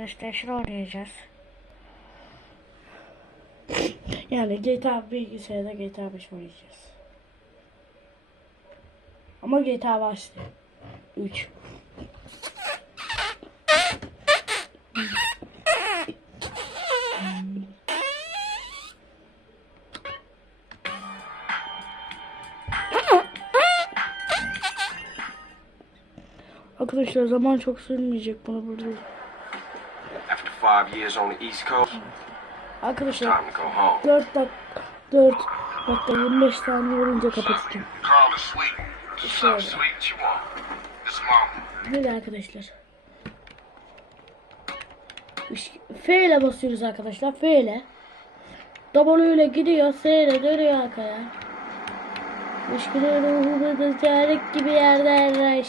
PlayStation oynayacağız. Yani GTA bilgisayarda GTA 5 oynayacağız. Ama GTA Vice 3. Arkadaşlar zaman çok sürmeyecek bunu burada. Five years on the East Coast, Arkadaşlar time to go home. 4 dakika 4 dakika 25 saniye olunca kapatacağım. Şöyle. Böyle arkadaşlar. F ile basıyoruz arkadaşlar. F ile. W ile gidiyor. S ile dönüyor arkaya. Ruhumu ticaret gibi yerden reş.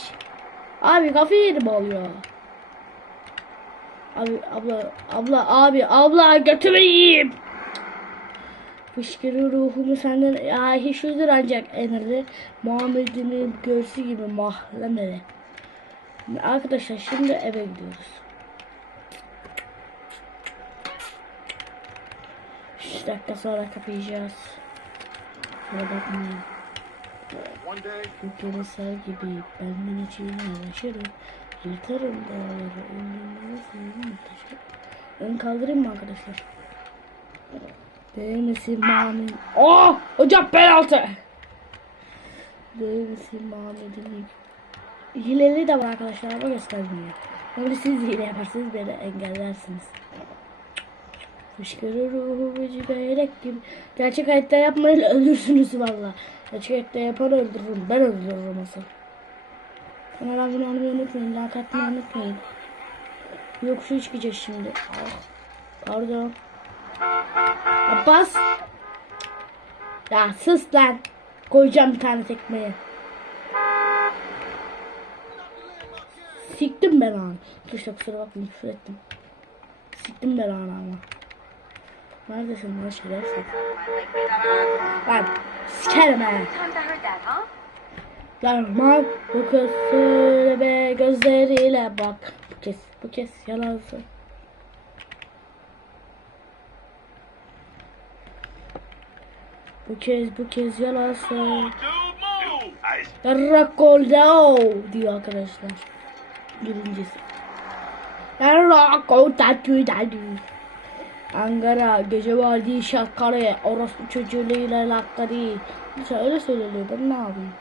Abi kafayı yedim oluyor. Abi abla abla abi abla götümü yiyeyim. Fışkırı ruhumu senden ya hiç huzur ancak enerji Muhammed'in göğsü gibi mahlemeli. Arkadaşlar şimdi eve gidiyoruz. 3 dakika sonra kapayacağız. Kusura bakmayın. Gerisel gibi benden için yaşarım. Yırtarım dağları. Ön kaldırayım mı arkadaşlar? Değmesin mamin. Oh! Hocam penaltı! Değmesin Muhammed'in Hileli de var arkadaşlar ama göstermiyor. Ama siz hile yaparsanız beni engellersiniz. Fışkırır ruhumu ciberek gibi. Gerçek hayatta yapmayın ölürsünüz valla. Gerçek hayatta yapan öldürürüm. Ben öldürürüm asıl. Kanal abone olmayı unutmayın. Like atmayı unutmayın. Yokuşu çıkacağız şimdi. Ah, Pardon. Abbas. Ya sus lan. Koyacağım bir tane tekmeyi. Siktim ben onu. Dur kusura bakmayın küfür ettim. Siktim ben onu ama. Neredesin lan şerefsiz? Lan sikerim ha. Derman bu kız söyleme gözleriyle bak. Bu kez bu kez yalansın. Bu kez bu kez yalansın. golda diyor arkadaşlar. Birincisi. Ankara gece vadi şarkları orospu çocuğuyla. Mesela öyle söyleniyor ben ne yapayım?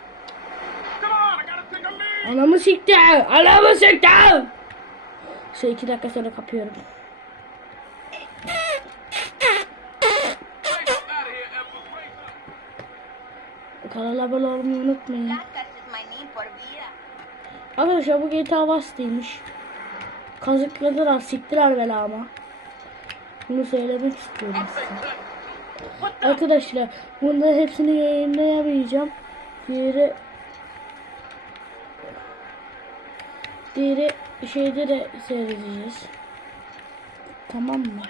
Anamı sikti! Anamı sikti! Şey iki dakika sonra kapıyorum. Kanala abone olmayı unutmayın. Arkadaşlar bu GTA Vice'deymiş. Kazıkladılar, siktiler beni ama. Bunu söylemek istiyorum size. Arkadaşlar bunların hepsini yayınlayamayacağım. Diğeri Diğeri şeyde de seyredeceğiz. Tamam mı?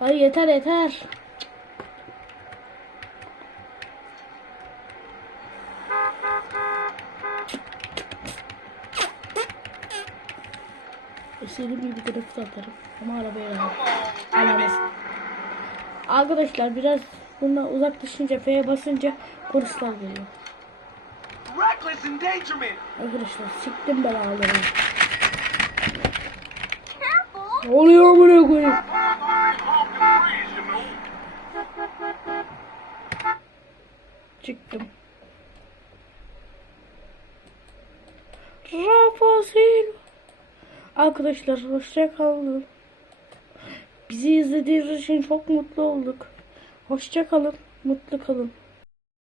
Ay yeter yeter. İstediğim gibi grafik atarım. Ama arabaya. Alamet. Arkadaşlar biraz bundan uzaklaşınca F'ye basınca polisler geliyor. Reckless endangerment! Arkadaşlar siktim belaları. Careful! Ne oluyor amına koyayım? Çıktım. Rafasil. Arkadaşlar hoşça kalın. Bizi izlediğiniz için çok mutlu olduk. Hoşça kalın, mutlu kalın.